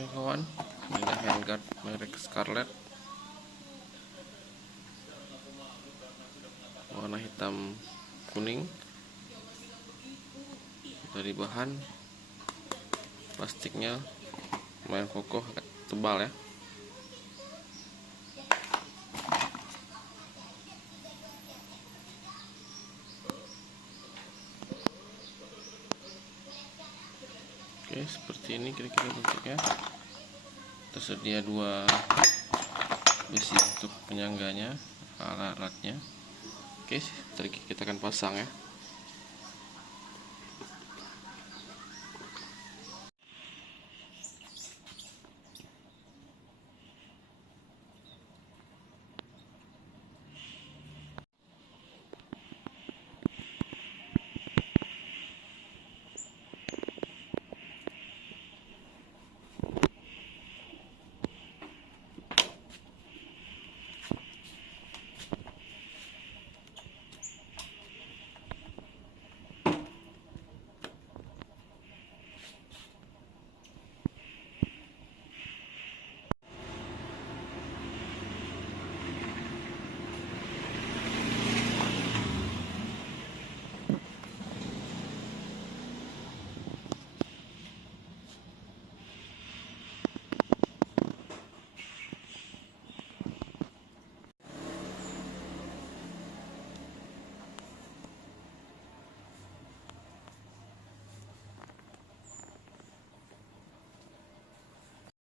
ya kawan, ini ada handguard merek Scarlett warna hitam kuning, dari bahan plastiknya lumayan kokoh, tebal ya. Oke, seperti ini kira-kira bentuknya. Tersedia dua besi untuk penyangganya, alat-alatnya. Oke, kita akan pasang ya.